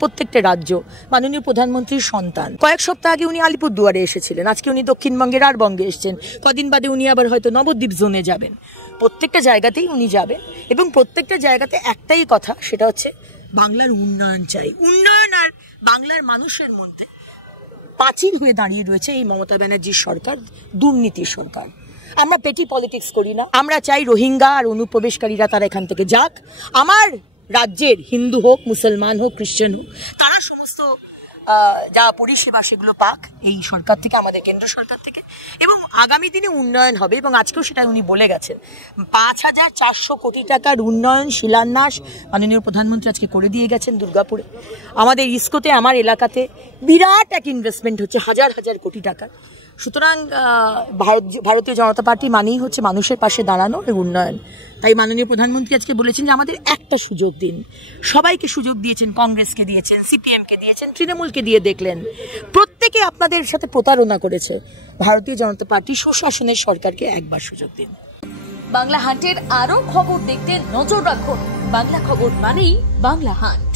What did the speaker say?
প্রত্যেকটা রাজ্য মাননীয় প্রধানমন্ত্রীর সন্তান। কয়েক সপ্তাহ আগে উনি আলিপুরদুয়ারে এসেছিলেন, আজকে উনি দক্ষিণবঙ্গের আর বঙ্গে এসেছেন, কদিন বাদে উনি আবার হয়তো নবদ্বীপ জোনে যাবেন। প্রত্যেকটা জায়গাতেই উনি যাবেন এবং প্রত্যেকটা জায়গাতে একটাই কথা, সেটা হচ্ছে বাংলার উন্নয়ন চাই। উন্নয়ন আর বাংলার মানুষের মধ্যে পাঁচিল হয়ে দাঁড়িয়ে রয়েছে এই মমতা ব্যানার্জির সরকার, দুর্নীতির সরকার। আমরা পেটি পলিটিক্স করি না, আমরা চাই রোহিঙ্গা আর অনুপ্রবেশকারীরা তারা এখান থেকে যাক। আমার রাজ্যের হিন্দু হোক, মুসলমান হোক, খ্রিস্টান হোক, তারা সমস্ত যা পরিষেবা সেগুলো পাক এই সরকার থেকে, আমাদের কেন্দ্র সরকার থেকে। এবং আগামী দিনে উন্নয়ন হবে এবং আজকেও সেটা উনি বলে গেছেন। ৫,৪০০ কোটি টাকার উন্নয়ন শিলান্যাস মাননীয় প্রধানমন্ত্রী আজকে করে দিয়ে গেছেন দুর্গাপুরে। আমাদের ইস্কোতে, আমার এলাকাতে বিরাট এক ইনভেস্টমেন্ট হচ্ছে, হাজার হাজার কোটি টাকা। সুতরাং ভারতীয় জনতা পার্টি মানেই হচ্ছে মানুষের পাশে দাঁড়ানো এবং উন্নয়ন। তাই মাননীয় প্রধানমন্ত্রী আজকে বলেছেন যে আমাদের একটা সুযোগ দিন। সবাইকে সুযোগ দিয়েছেন, কংগ্রেসকে দিয়েছেন, সিপিএমকে দিয়েছেন, তৃণমূলকে দিয়ে দেখলেন। প্রত্যেকে আপনাদের সাথে প্রতারণা করেছে। ভারতীয় জনতা পার্টি সুশাসনের সরকারকে একবার সুযোগ দিন। বাংলা হান্টের আরো খবর দেখতে নজর রাখুন। বাংলা খবর মানেই বাংলা হান্ট।